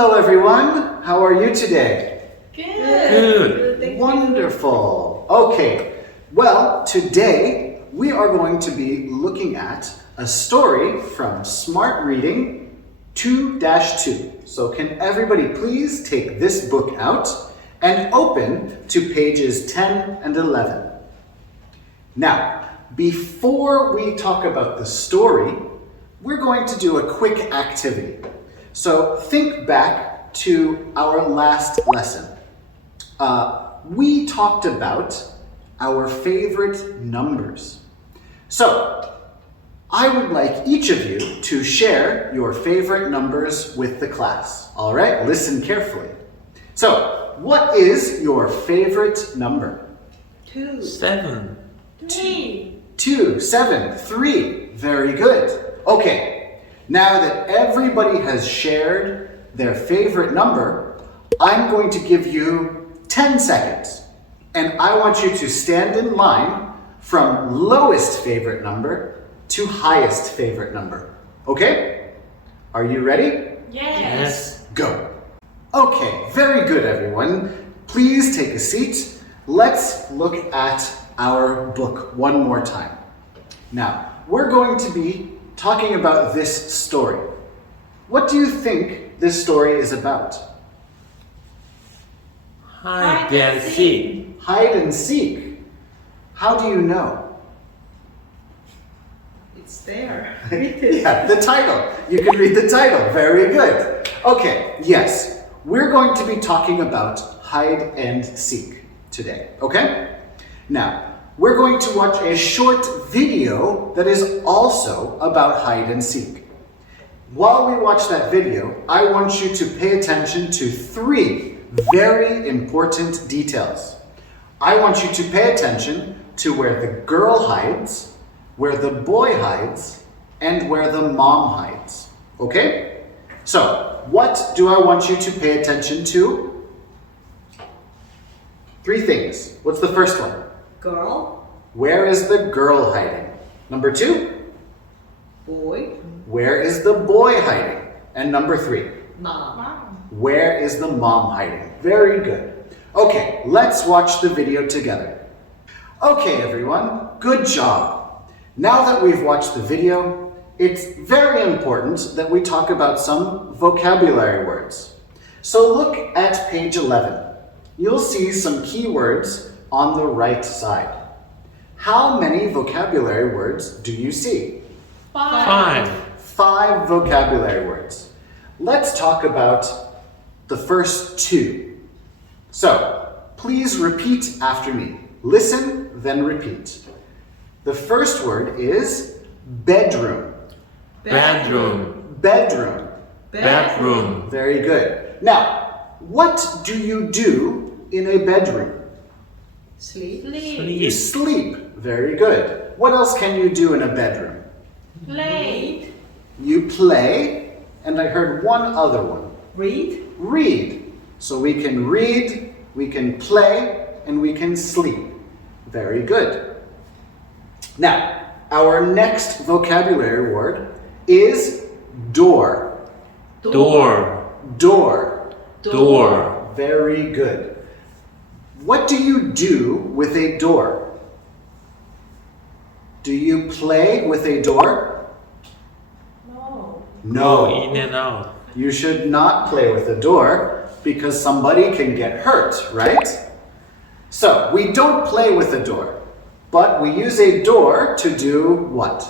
Hello everyone, how are you today? Good. Thank you. Wonderful. Okay, well, today we are going to be looking at a story from Smart Reading 2-2. So can everybody please take this book out and open to pages 10 and 11. Now, before we talk about the story, we're going to do a quick activity. So think back to our last lesson. We talked about our favorite numbers. So I would like each of you to share your favorite numbers with the class. All right, listen carefully. So what is your favorite number? 2, 7. 3, 2, 7, 3. Very good. Okay. Now that everybody has shared their favorite number, I'm going to give you 10 seconds. And I want you to stand in line from lowest favorite number to highest favorite number. Okay? Are you ready? Yes. Go. Okay, very good everyone. Please take a seat. Let's look at our book one more time. Now, we're going to be talking about this story. What do you think this story is about? Hide and seek. Hide and seek. How do you know? it's there. Read it. Yeah, the title. You can read the title. Very good. Okay, yes. We're going to be talking about hide and seek today, okay? Now, we're going to watch a short video that is also about hide and seek. While we watch that video, I want you to pay attention to 3 very important details. I want you to pay attention to where the girl hides, where the boy hides, and where the mom hides. Okay? So, what do I want you to pay attention to? 3 things. What's the first one? Girl, Where is the girl hiding? Number 2, boy, where is the boy hiding? And number 3, mom. where is the mom hiding? Very good. Okay, let's watch the video together. Okay, everyone, good job. Now that we've watched the video, it's very important that we talk about some vocabulary words. So look at page 11. You'll see some keywords on the right side. How many vocabulary words do you see? 5. 5 vocabulary words. Let's talk about the first 2. So, please repeat after me. Listen, then repeat. The first word is bedroom. Bedroom. Bedroom. Bedroom. Very good. Now, what do you do in a bedroom? Sleep, You Sleep. sleep. Very good. What else can you do in a bedroom? play, You play, and I heard one other one. read, Read. So we can read, we can play, and we can sleep. Very good. Now, our next vocabulary word is door. Door. Door. Door. Very good. What do you do with a door? Do you play with a door? no, Go in and out. You should not play with a door because somebody can get hurt, right? So, we don't play with a door, but we use a door to do what?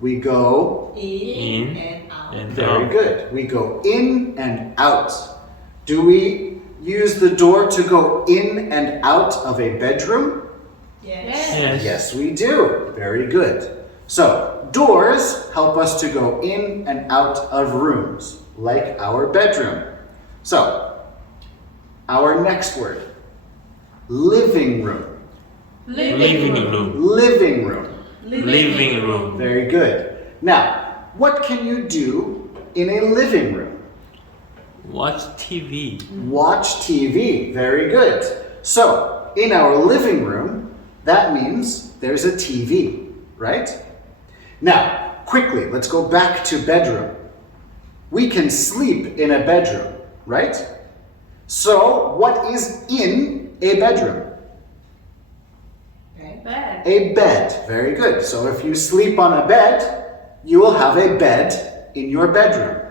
We go, in, In and out. and very out. good. We go in and out. Do we use the door to go in and out of a bedroom? Yes. Yes. Yes, we do. Very good. So, doors help us to go in and out of rooms, like our bedroom. So, our next word, living room. Living room. Living room. Living room. Very good. Now, what can you do in a living room? Watch TV. Watch TV. Very good. So, in our living room, that means there's a TV, right? Now, quickly, let's go back to bedroom. We can sleep in a bedroom, right? So, what is in a bedroom? Bed. A bed. Very good. So, if you sleep on a bed, you will have a bed in your bedroom.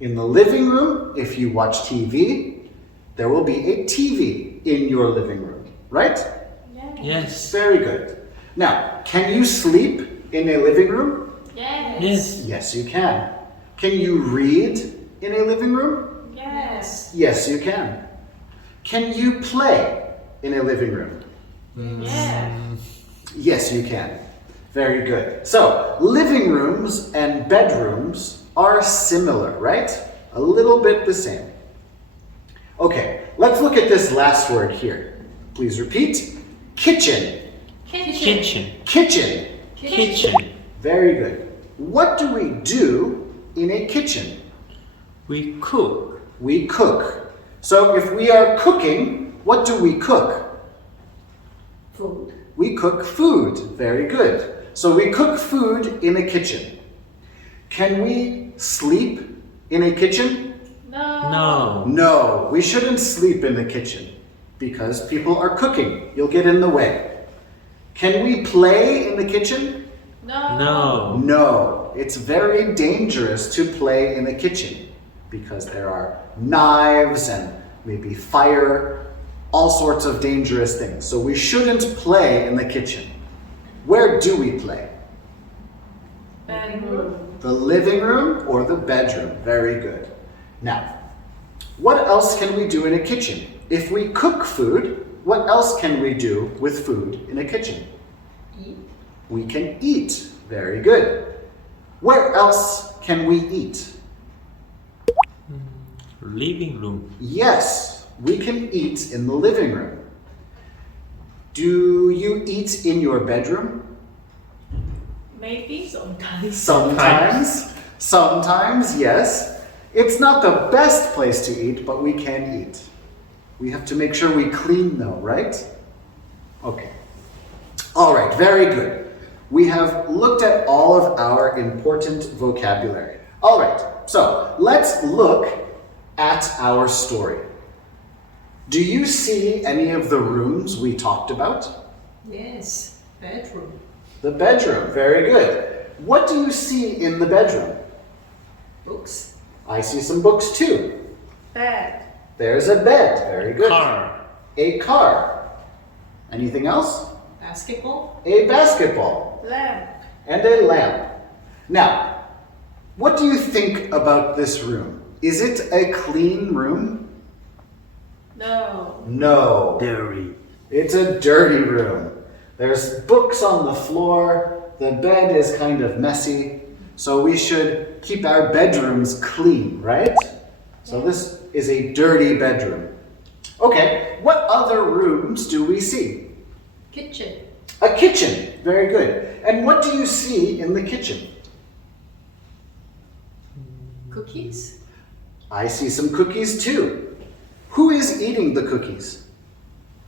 In the living room, if you watch TV, there will be a TV in your living room, right? Yes. Very good. Now, can you sleep in a living room? Yes. Yes, you can. Can you read in a living room? Yes. Yes, you can. Can you play in a living room? Yes. Yes, you can. Very good. So, living rooms and bedrooms are similar, right? A little bit the same. Okay, let's look at this last word here. Please repeat. Kitchen. Kitchen. Kitchen. Kitchen. Very good. What do we do in a kitchen? We cook. We cook. So if we are cooking, what do we cook? Food. We cook food. Very good. So we cook food in a kitchen. Can we sleep in a kitchen? No. No, we shouldn't sleep in the kitchen because people are cooking. You'll get in the way. Can we play in the kitchen? No. No, it's very dangerous to play in the kitchen because there are knives and maybe fire, all sorts of dangerous things. So we shouldn't play in the kitchen. Where do we play? Bedroom. The living room or the bedroom? Very good. Now, what else can we do in a kitchen? If we cook food, what else can we do with food in a kitchen? Eat. We can eat. Very good. Where else can we eat? Living room. Yes, we can eat in the living room. Do you eat in your bedroom? Maybe sometimes. Sometimes. Sometimes, yes. It's not the best place to eat, but we can eat. We have to make sure we clean though, right? Okay. All right, very good. We have looked at all of our important vocabulary. All right, so let's look at our story. Do you see any of the rooms we talked about? Yes. Bedroom. The bedroom, very good. What do you see in the bedroom? Books. I see some books too. Bed. There's a bed, very good. Car. A car. Anything else? Basketball. A basketball. Lamp. And a lamp. Now, what do you think about this room? Is it a clean room? No. No. Dairy. It's a dirty room. There's books on the floor. The bed is kind of messy. So we should keep our bedrooms clean, right? So this is a dirty bedroom. Okay, what other rooms do we see? Kitchen. A kitchen. Very good. And what do you see in the kitchen? Cookies. I see some cookies too. Who is eating the cookies?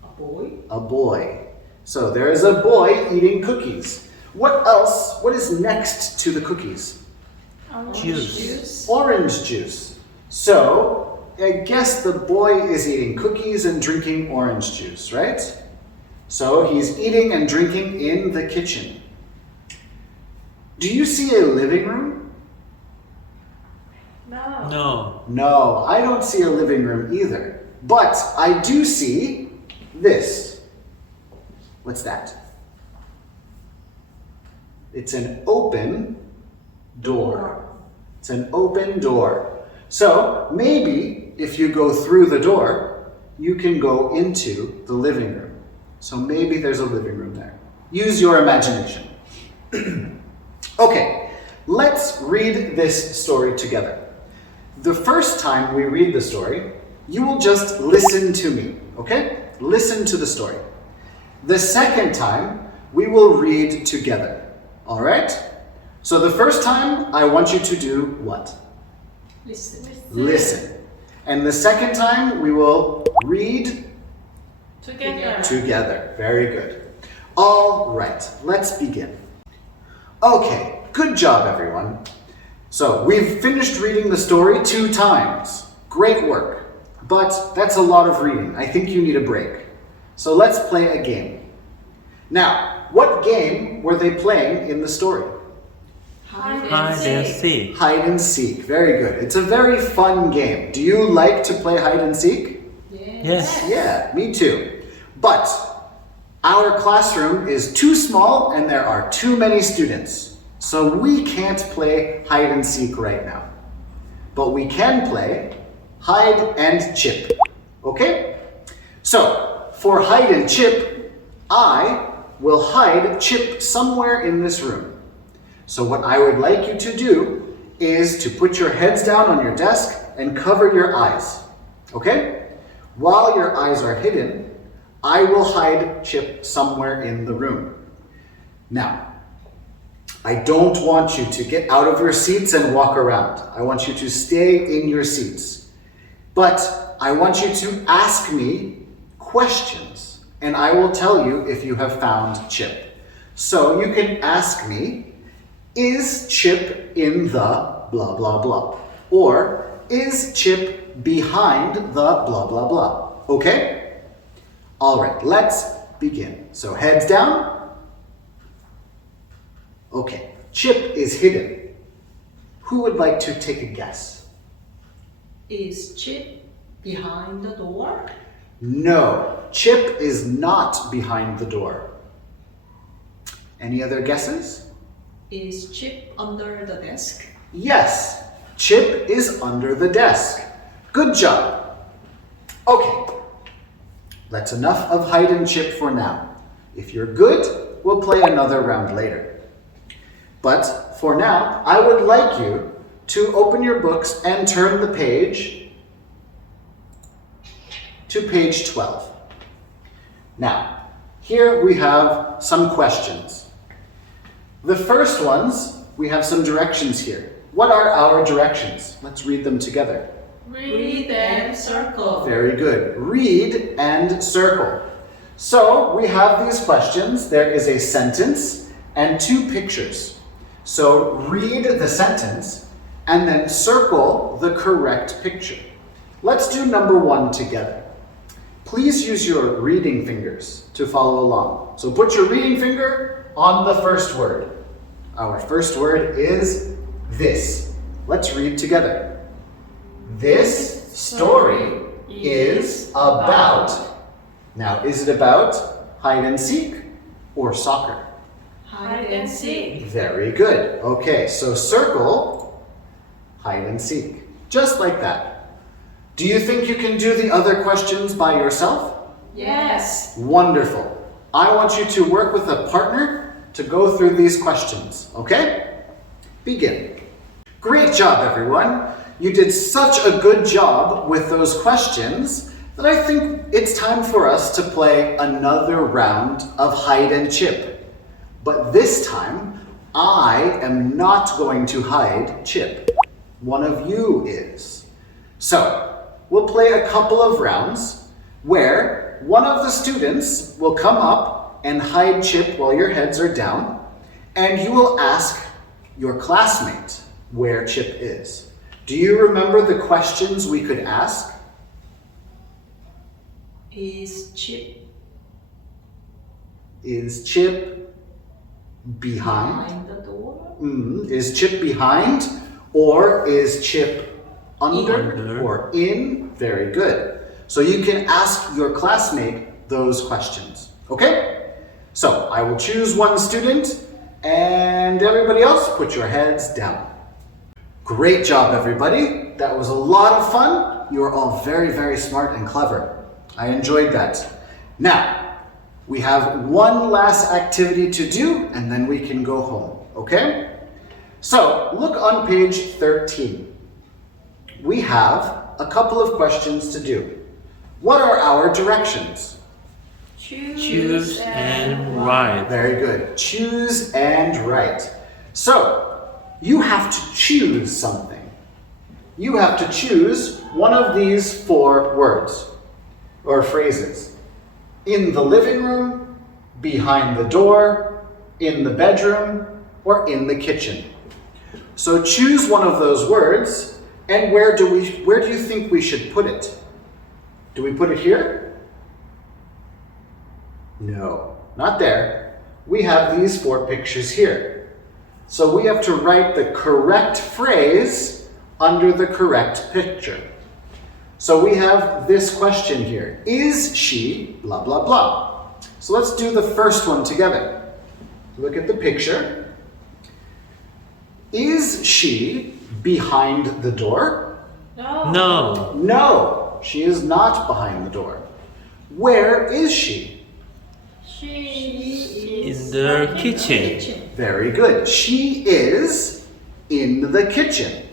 A boy. A boy. So there is a boy eating cookies. What else? What is next to the cookies? Juice. Orange juice. So I guess the boy is eating cookies and drinking orange juice, right? So he's eating and drinking in the kitchen. Do you see a living room? No. No. No, I don't see a living room either. But I do see this. What's that? It's an open door. It's an open door. So maybe if you go through the door, you can go into the living room. So maybe there's a living room there. Use your imagination. Okay, let's read this story together. The first time we read the story, you will just listen to me, okay? Listen to the story. The second time, we will read together, all right? So the first time, I want you to do what? Listen. Listen. And the second time, we will read Together. together. Very good. All right, let's begin. Okay, good job, everyone. So we've finished reading the story 2 times. Great work. But that's a lot of reading. I think you need a break. So let's play a game. Now, what game were they playing in the story? Hide Hide and seek. Hide and seek. Very good. It's a very fun game. Do you like to play hide and seek? Yes. Yeah, me too. But our classroom is too small and there are too many students. So we can't play hide and seek right now. But we can play hide and chip. Okay? So, for hide and chip, I will hide Chip somewhere in this room. So what I would like you to do is to put your heads down on your desk and cover your eyes. Okay? While your eyes are hidden, I will hide Chip somewhere in the room. Now, I don't want you to get out of your seats and walk around. I want you to stay in your seats. But I want you to ask me questions, and I will tell you if you have found Chip. So you can ask me, is Chip in the blah, blah, blah? Or is Chip behind the blah, blah, blah? Okay? All right, let's begin. So heads down. Okay, Chip is hidden. Who would like to take a guess? Is Chip behind the door? No, Chip is not behind the door. Any other guesses? Is Chip under the desk? Yes, Chip is under the desk. Good job. Okay, that's enough of hide and chip for now. If you're good, we'll play another round later. But for now, I would like you to open your books and turn the page to page 12. Now, here we have some questions. The first ones, we have some directions here. What are our directions? Let's read them together. Read and circle. Very good. Read and circle. So we have these questions. There is a sentence and 2 pictures. So read the sentence and then circle the correct picture. Let's do number 1 together. Please use your reading fingers to follow along. So put your reading finger on the first word. Our first word is this. Let's read together. This story is about. Now, is it about hide and seek or soccer? Hide and seek. Very good. Okay, so circle hide and seek. Just like that. Do you think you can do the other questions by yourself? Yes. Wonderful. I want you to work with a partner to go through these questions, okay? Begin. Great job, everyone. You did such a good job with those questions that I think it's time for us to play another round of hide and chip. But this time, I am not going to hide Chip. One of you is. So, we'll play a couple of rounds where one of the students will come up and hide Chip while your heads are down, and you will ask your classmate where Chip is. Do you remember the questions we could ask? Is Chip behind? the door? Is Chip behind? Or is Chip under Under. or in? Very good. So you can ask your classmate those questions. Okay? So I will choose one student, and everybody else put your heads down. Great job, everybody. That was a lot of fun. You are all very, very smart and clever. I enjoyed that. Now, we have one last activity to do, and then we can go home, okay? So, look on page 13. We have a couple of questions to do. What are our directions? Choose and write. Very good. Choose and write. So, you have to choose something. You have to choose one of these 4 words or phrases. In the living room, behind the door, in the bedroom, or in the kitchen. So choose one of those words, and where do you think we should put it? Do we put it here? No, not there. We have these 4 pictures here. So we have to write the correct phrase under the correct picture. So we have this question here. Is she blah, blah, blah? So let's do the first one together. Look at the picture. Is she behind the door? No. No. No, she is not behind the door. Where is she? She In is the kitchen. Very good. She is in the kitchen.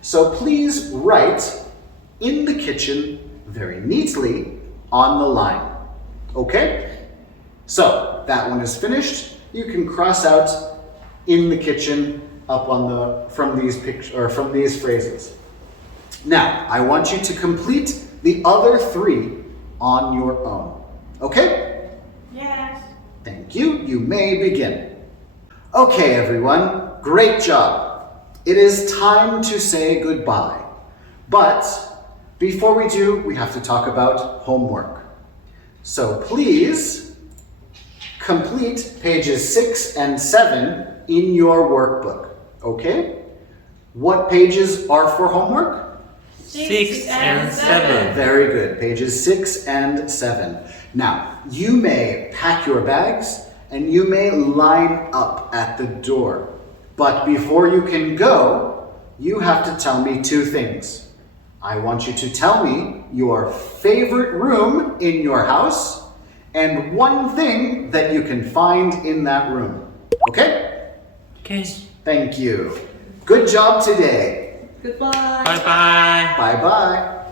So please write in the kitchen very neatly on the line. Okay? So that one is finished. You can cross out in the kitchen up on the from these phrases. Now, I want you to complete the other 3 on your own. Okay? Yes. Thank you. You may begin. Okay, everyone. Great job. It is time to say goodbye. But before we do, we have to talk about homework. So please complete pages 6 and 7 in your workbook. Okay? What pages are for homework? 6 and 7. Very good. Pages 6 and 7. Now, you may pack your bags and you may line up at the door. But before you can go, you have to tell me 2 things. I want you to tell me your favorite room in your house and 1 thing that you can find in that room. Okay? Okay. Thank you. Good job today. Goodbye. Bye bye. Bye-bye.